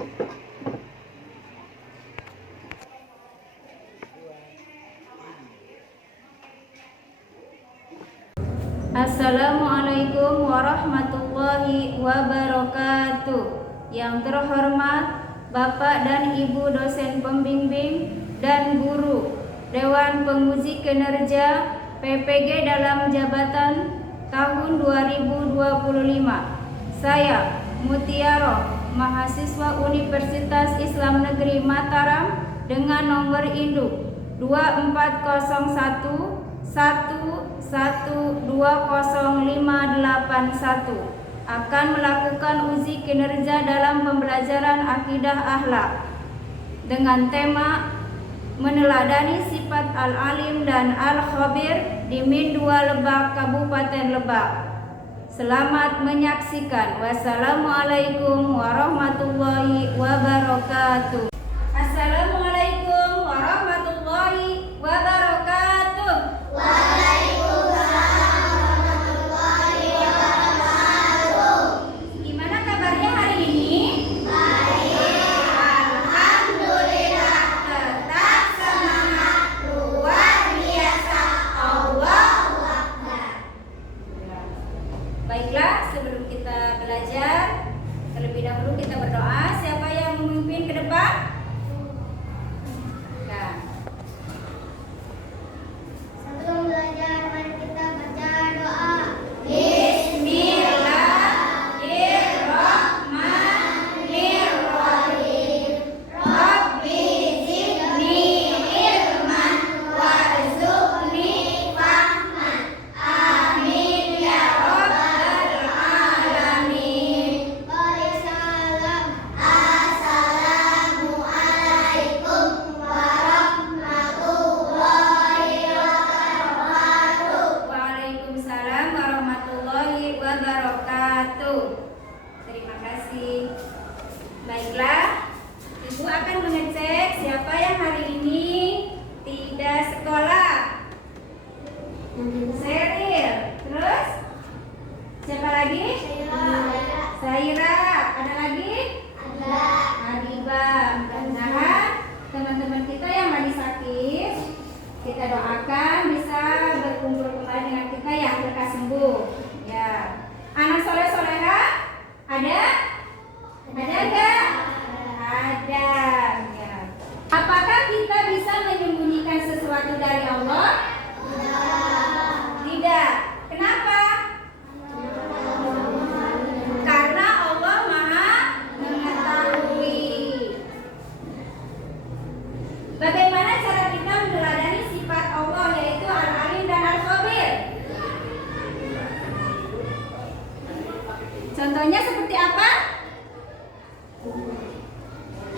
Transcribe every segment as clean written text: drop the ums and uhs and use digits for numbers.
Assalamualaikum warahmatullahi wabarakatuh. Yang terhormat Bapak dan Ibu dosen pembimbing dan guru Dewan Penguji Kinerja PPG dalam jabatan tahun 2025. Saya Mutiaroh, mahasiswa Universitas Islam Negeri Mataram dengan nomor induk 240111200581 akan melakukan uji kinerja dalam pembelajaran akidah akhlak dengan tema meneladani sifat al-alim dan al-khabir di Min 2 Lebak, Kabupaten Lebak. Selamat menyaksikan. Wassalamualaikum warahmatullahi wabarakatuh. Assalamualaikum warahmatullahi wabarakatuh. Waalaikumsalam warahmatullahi wabarakatuh. Gimana kabarnya hari ini? Baik. Alhamdulillah. Tetap semangat, Luar biasa. Allahu Akbar. Baiklah, sebelum kita belajar, terlebih dahulu kita berdoa. Siapa yang memimpin ke depan? Nah, Sebelum belajar, mari kita baca doa. Bismillahirrahmanirrahim. Rabbi zidni ilman warzuqni fahman. Amin ya rabbal alamin. Waalaikumsalam. Assalamualaikum warahmatullahi wabarakatuh. Waalaikumsalam warahmatullahi wabarakatuh. Terima kasih. Baiklah, Ibu akan mengecek siapa yang hari ini tidak sekolah. Seril. Terus siapa lagi? Saira. Ada lagi? Adiba. Mudah-mudahan teman-teman kita yang lagi sakit, kita doakan bisa berkumpul kembali dengan kita ya, lekas sembuh. Ya. Anak soleh-soleha ada? Ada enggak? Ada. Ya. Apakah kita bisa menyembunyikan sesuatu dari Allah? Tidak. Kenapa? Karena Allah Maha mengetahui. Bagaimana cara kita meneladani sifat Allah, yaitu al-alim dan al-khabir? Contohnya seperti apa?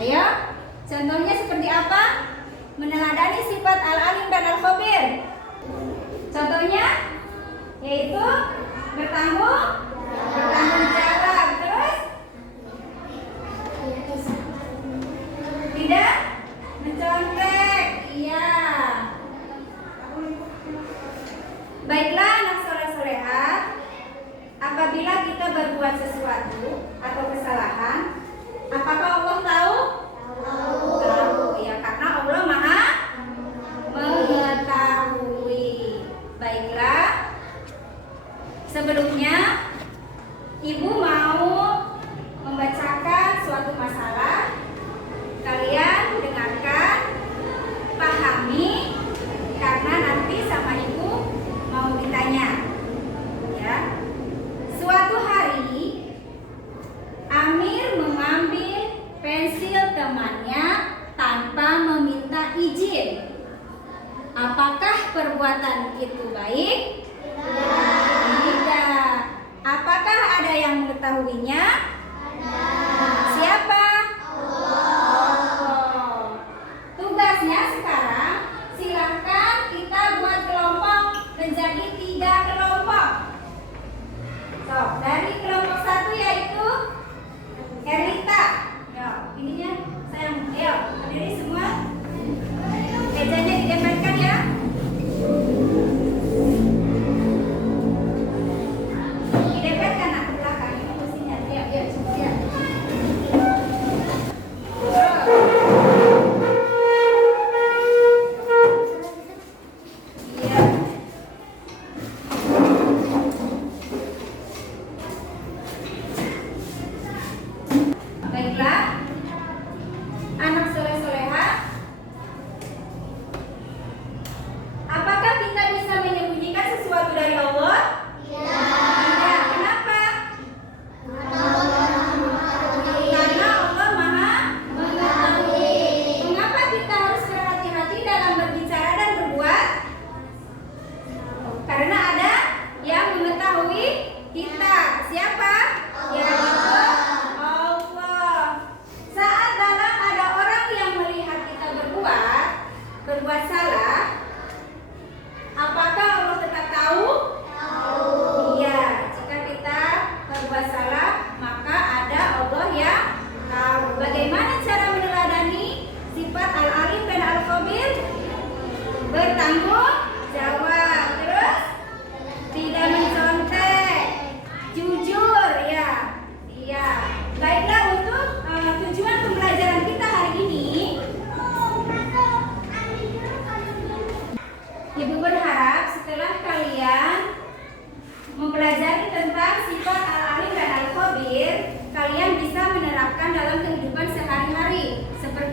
Ayo, contohnya seperti apa? Meneladani sifat al-alim dan al-khabir. Contohnya yaitu bertanggung jawab. Terus tidak mencontek. Iya. Baiklah anak soleh-soleha, apabila kita berbuat sesuatu atau kesalahan, apakah Allah tahu? Tahu. Ya, karena Allah Maha mengetahui. Baiklah. Sebelumnya Ibu mau membacakan suatu masalah. Kalian dengarkan, pahami, karena nanti sama Ibu mau ditanya. Ya. Suatu hari Amir mengambil pensil temannya tanpa meminta izin. Apakah perbuatan itu baik? Tidak. Apakah ada yang mengetahuinya? Siapa? Allah. Tugasnya sekarang, silahkan kita buat kelompok menjadi 3 kelompok. So, dari kelompok 1 yaitu Erlita. Yo, ininya sayang. Ayo, berdiri semua. Mejanya didempatkan ya. Didempatkan nak ke belakang. Ini posisinya. Yuk,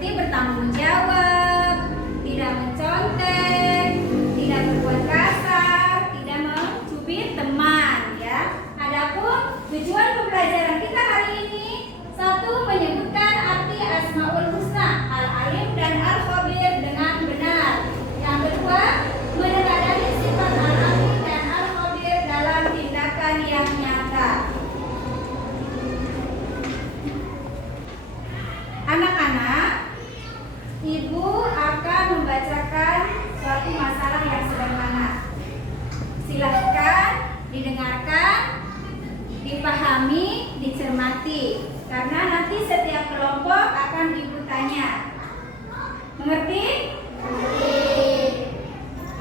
seperti bertanggung jawab, tidak mencontek, tidak berbuat kasar, tidak mencubit teman, ya. Adapun tujuan pembelajaran kita hari ini, satu, menyebutkan arti Asmaul Husna, Al-Alim dan Al-Khabir dengan benar. Yang kedua, meneladani sifat Al-Alim dan Al-Khabir dalam tindakan yang nyata. Anak-anak, Ibu akan membacakan suatu masalah yang sederhana. Silahkan didengarkan, dipahami, dicermati. Karena nanti setiap kelompok akan Ibu tanya. Mengerti?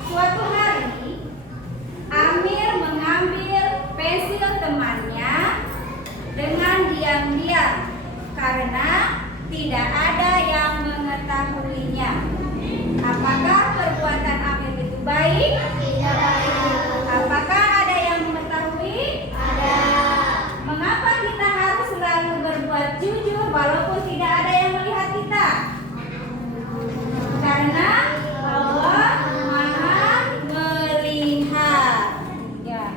Suatu hari, Amir mengambil pensil temannya dengan diam-diam karena tidak ada yang mengetahuinya. Apakah perbuatan Amir itu baik? Tidak baik. Apakah ada yang mengetahui? Ada. Mengapa kita harus selalu berbuat jujur walaupun tidak ada yang melihat kita? Karena Allah Maha melihat. Ya.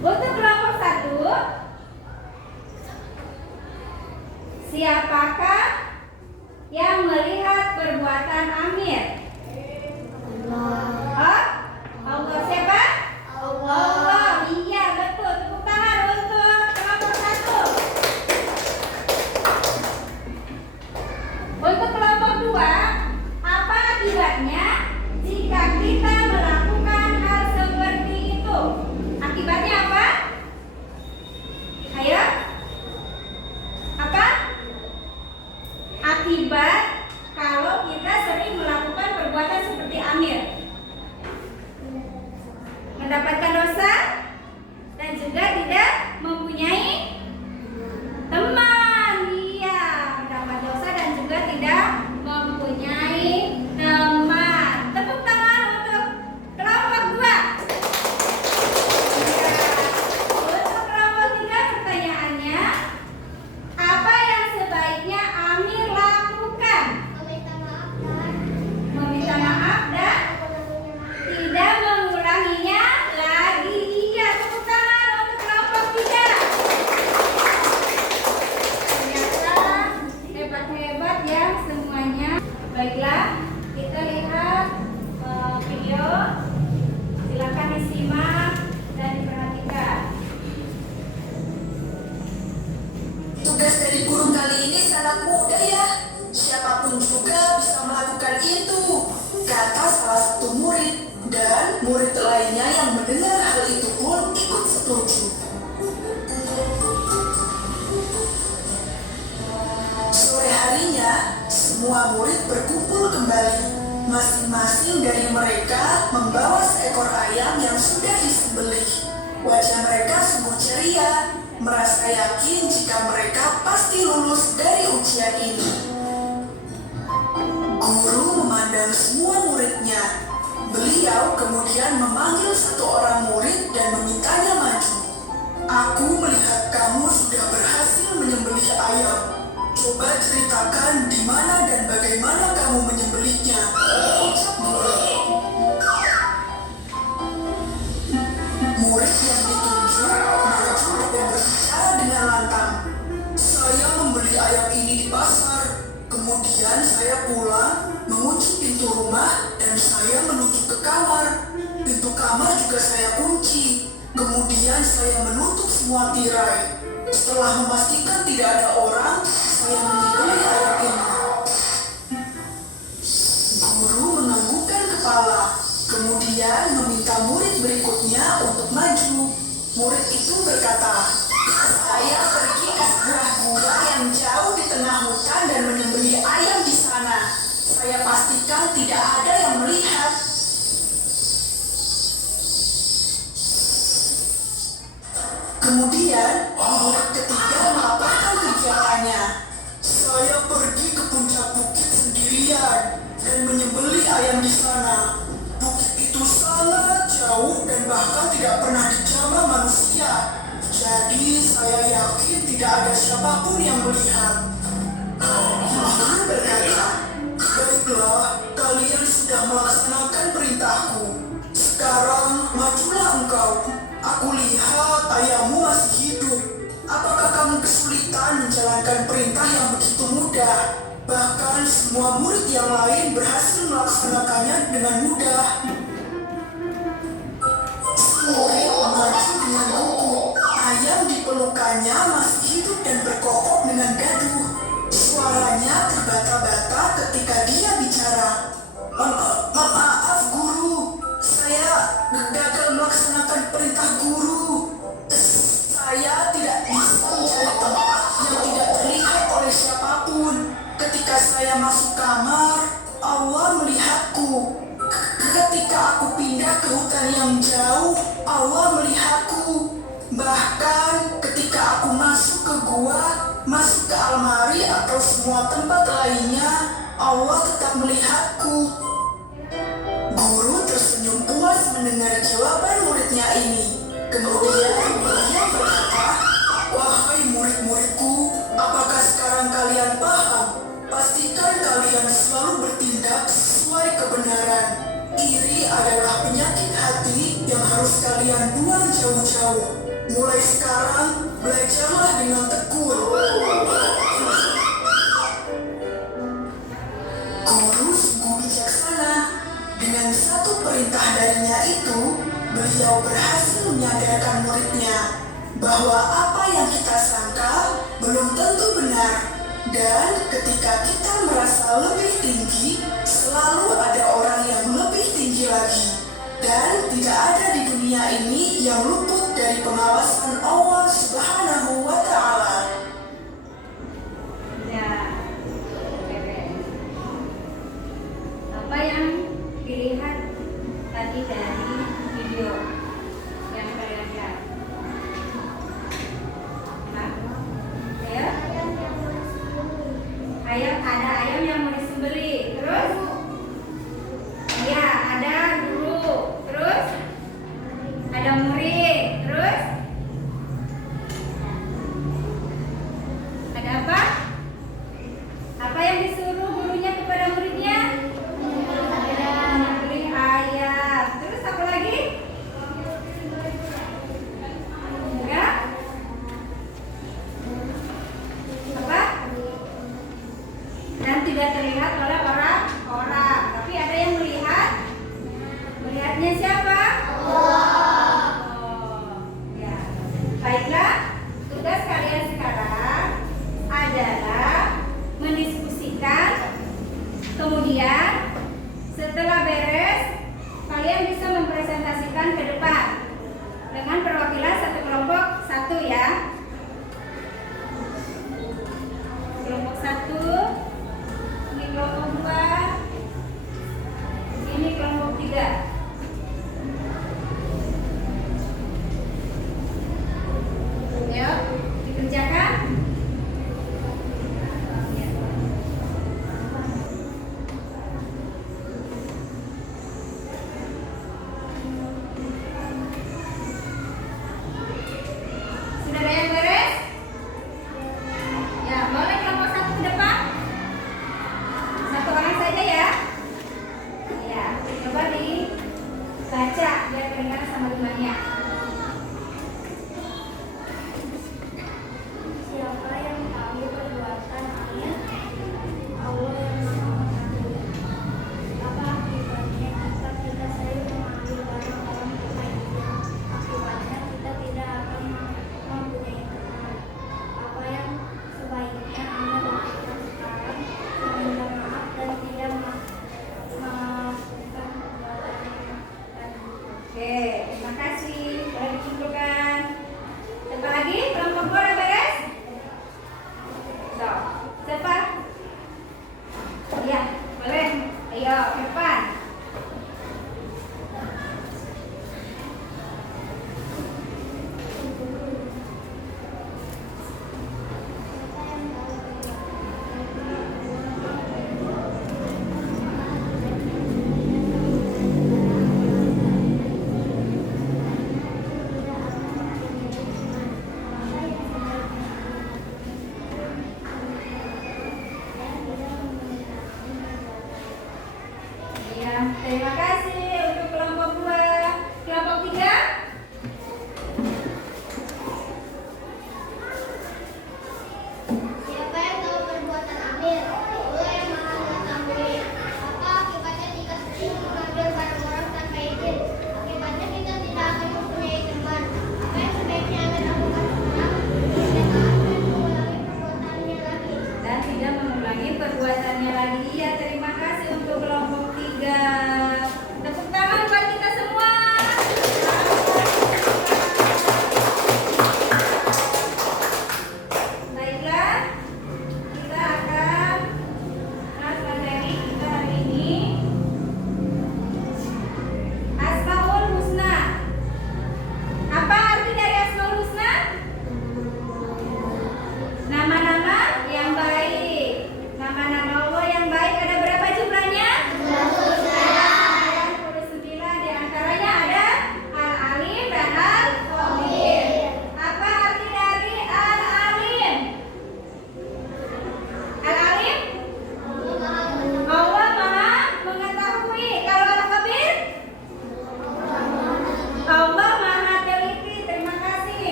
Untuk kelompok 1, siapakah yang melihat perbuatan Amir? Oh, Allah siapa? Allah. Iya, betul. Tepuk tangan untuk kelompok 1. Untuk kelompok 2, apa akibatnya jika kita melakukan hal seperti itu? Akibatnya apa? Ayo. Apa? Akibat kalau kita sering melakukan perbuatan seperti Amir, mendapatkan dosa dan juga tidak mempunyai teman. Iya, mendapat dosa dan juga tidak mempunyai teman. Tepuk tangan untuk kelompok 2. Ya. Untuk kelompok 3, pertanyaannya, apa yang sebaiknya Amir lakukan? Meminta maaf dan Meminta maaf dan tidak mengulanginya lagi. Iya, tepuk tangan untuk kelompok 3. Ternyata hebat-hebat ya semuanya. Baiklah, kita lihat video. Silakan disimak dan diperhatikan. Tugas dari guru kali ini sangat mudah ya. Siapapun juga bisa melakukan itu, kata salah satu murid. Dan murid lainnya yang mendengar hal itu pun ikut setuju. Sore harinya, semua murid berkumpul kembali. Masing-masing dari mereka membawa seekor ayam yang sudah disembelih. Wajah mereka sungguh ceria, merasa yakin jika mereka pasti lulus dari ujian ini. Guru memandang semua muridnya. Beliau kemudian memanggil satu orang murid dan memintanya maju. Aku melihat kamu sudah berhasil menyembelih ayam. Coba ceritakan di mana dan bagaimana kamu menyembelihnya. Ucap murid. Murid yang ditunjuk maju dan berbicara dengan lantang. Saya membeli ayam ini di pasar. Kemudian saya pulang, mengunci pintu rumah, dan saya menuju ke kamar. Pintu kamar juga saya kunci. Kemudian saya menutup semua tirai. Setelah memastikan tidak ada orang, saya menyembelih ayam ini. Guru menganggukkan kepala, kemudian meminta murid berikutnya untuk maju. Murid itu berkata, saya pergi ke sebuah gua yang jauh di tengah hutan dan menyembelih ayam di sana. Saya pastikan tidak ada yang melihat. Kemudian, murid ketiga melaporkan kegiatannya. Saya pergi ke puncak bukit sendirian dan menyembelih ayam di sana. Bukit itu sangat jauh dan bahkan tidak pernah dijamah manusia. Jadi saya yakin tidak ada siapapun yang melihat. sudah melaksanakan perintahku. Sekarang majulah engkau. Aku lihat ayahmu masih hidup. Apakah kamu kesulitan menjalankan perintah yang begitu mudah? Bahkan semua murid yang lain berhasil melaksanakannya dengan mudah. Murid maju dengan gugup. Ayam dipelukannya masih hidup dan berkokok dengan gaduh. Suaranya terbata-bata ketika dia bicara. Maaf guru, saya gagal melaksanakan perintah guru. Saya tidak bisa mencari tempat yang tidak terlihat oleh siapapun. Ketika saya masuk kamar, Allah melihatku. Ketika aku pindah ke hutan yang jauh, Allah melihatku. Bahkan ketika aku masuk ke gua, masuk ke almari atau semua tempat lainnya, Allah tetap melihatku. Guru tersenyum puas mendengar jawaban muridnya ini. Kemudian beliau berkata, "Wahai murid-muridku, apakah sekarang kalian paham? Pastikan kalian selalu bertindak sesuai kebenaran. Iri adalah penyakit hati yang harus kalian buang jauh-jauh. Mulai sekarang, belajarlah dengan tekun." Guru sungguh bijaksana. Dengan satu perintah darinya itu, beliau berhasil menyadarkan muridnya bahwa apa yang kita sangka belum tentu benar. Dan ketika kita merasa lebih tinggi, selalu ada orang yang lebih tinggi lagi. Dan tidak ada di dunia ini yang luput dari pengawasan Allah Subhanahu wa Ta'ala. Ya, apa yang dilihat tadi dari video yang kalian lihat? Nah, ya, ada ayam yang mau disembelih. Terus, ya, ada guru. Terus, ada murid. Terus,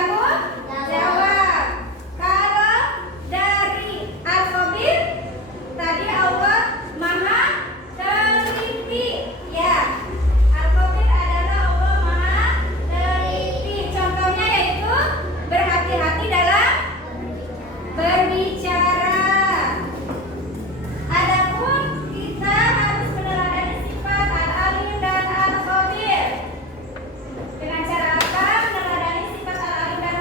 kamu jawab. Kalau dari Al-Khabir tadi Allah Maha Teliti. Ya, Al-Khabir adalah Allah Maha Teliti. Contohnya yaitu berhati-hati dalam berbicara. Adapun kita harus meneladani sifat Al-Alim dan Al-Khabir. Dengan cara apa meneladani sifat Al-Alim dan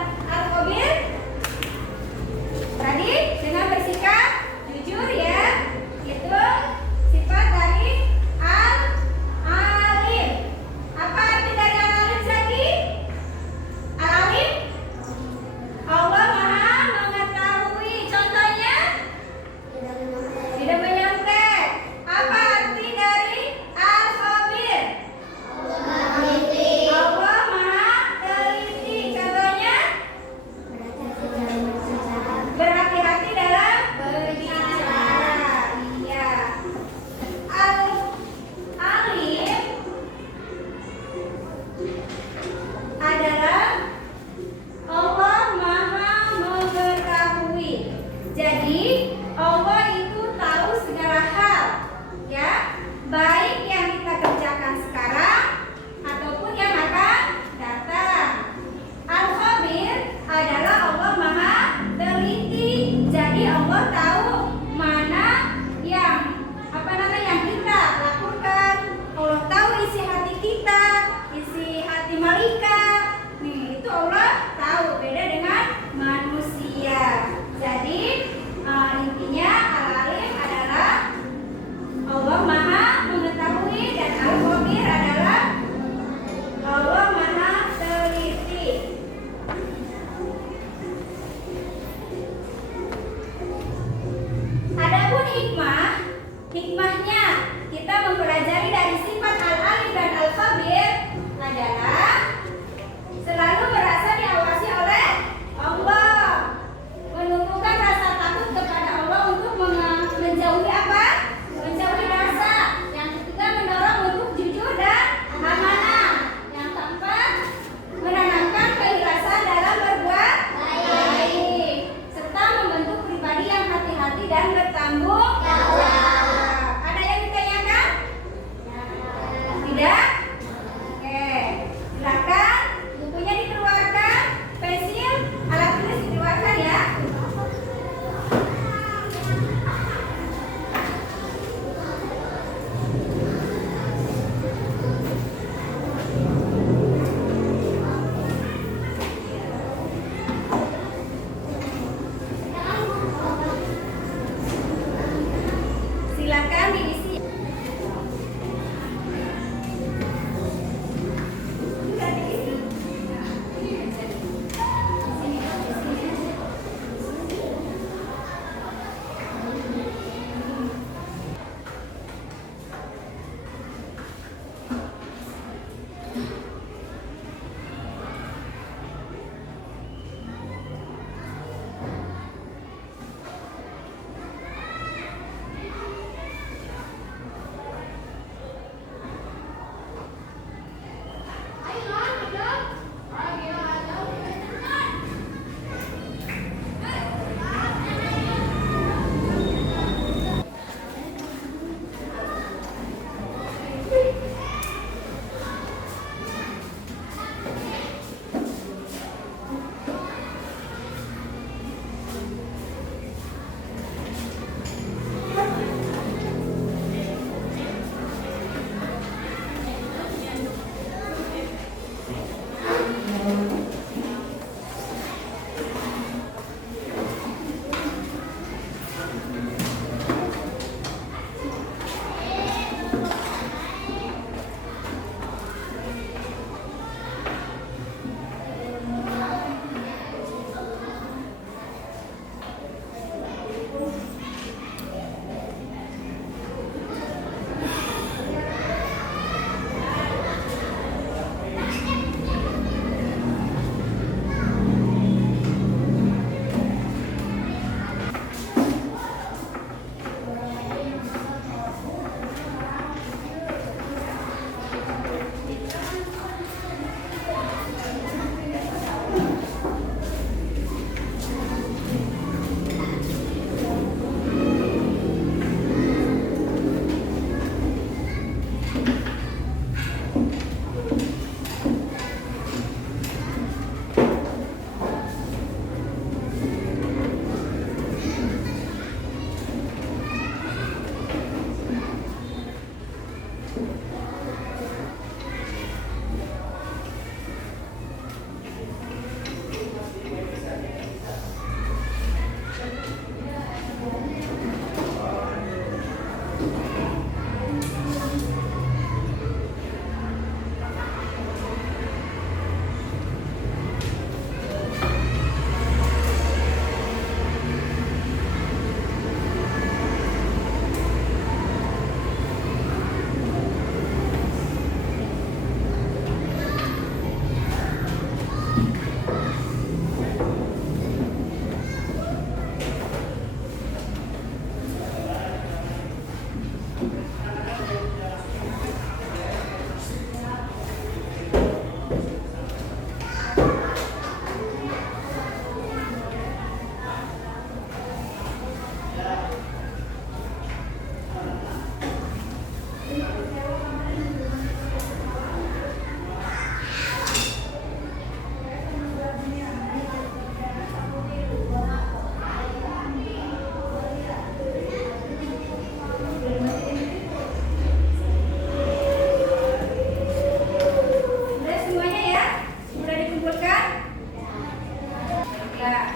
Ya.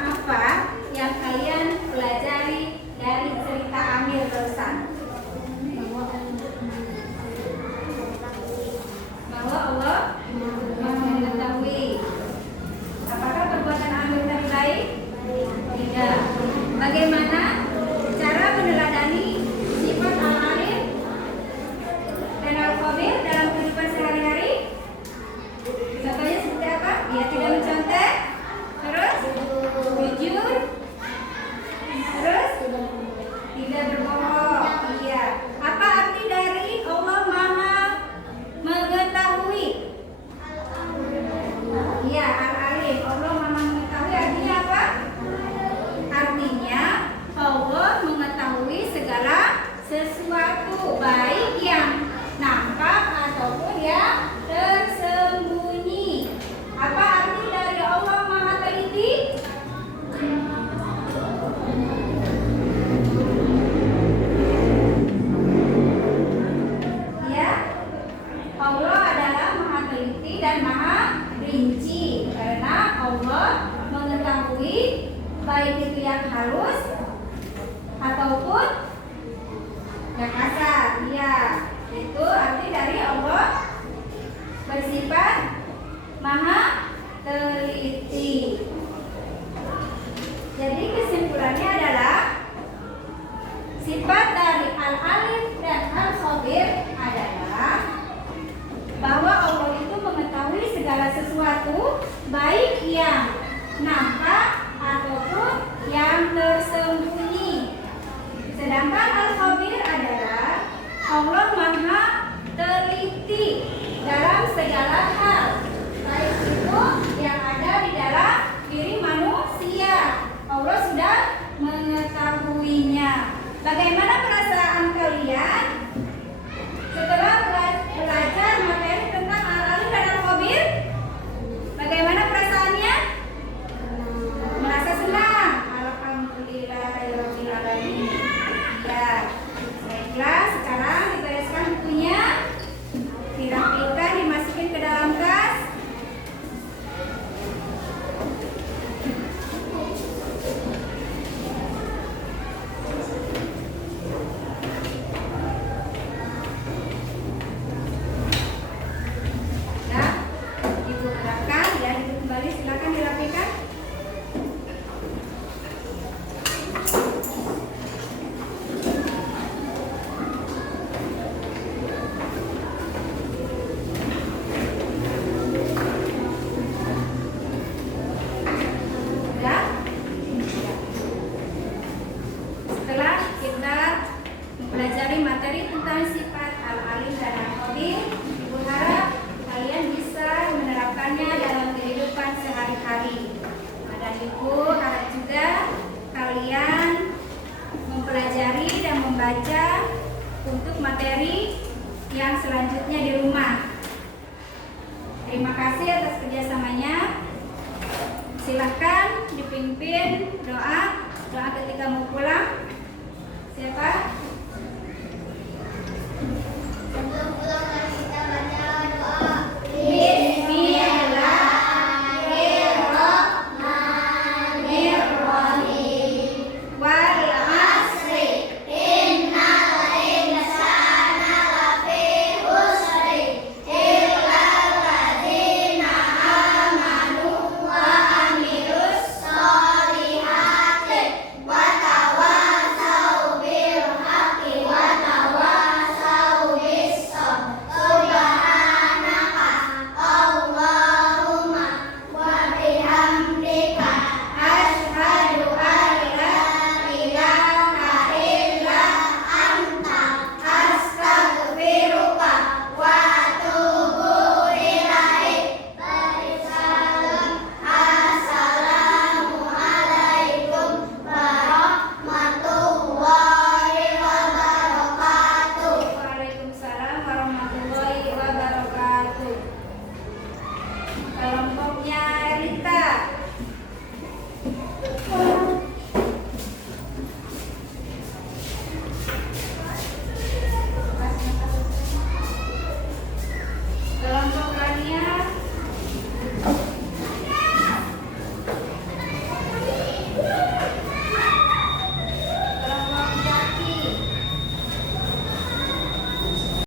Apa yang kalian pelajari dari cerita Amir barusan? Bahwa Allah mengetahui. Apakah perbuatan Amir tadi baik? Tidak. Bagaimana cara meneladani sifat Al-Alim dan Al-Khabir dalam kehidupan sehari-hari? Contohnya seperti apa? Ya, tidak mencontek, terus jujur, terus tidak berbohong. Iya. Apa arti dari Allah Maha mengetahui? Iya, Al-Alim. Allah Maha mengetahui artinya apa? Artinya Allah mengetahui segala sesuatu, baik yang nampak ataupun yang tersembunyi. Apa arti dari Allah Maha Teliti? Ya, Allah adalah Maha Teliti dan Maha Rinci karena Allah mengetahui baik itu yang halus ataupun yang kasar. Ya, itu arti dari Allah bersifat Maha Teliti. Jadi kesimpulannya adalah sifat dari Al-Alim dan Al-Khabir adalah bahwa Allah itu mengetahui segala sesuatu, baik yang nampak ataupun yang tersembunyi. Sedangkan Al-Khabir adalah Allah Maha Teliti dalam segala hal.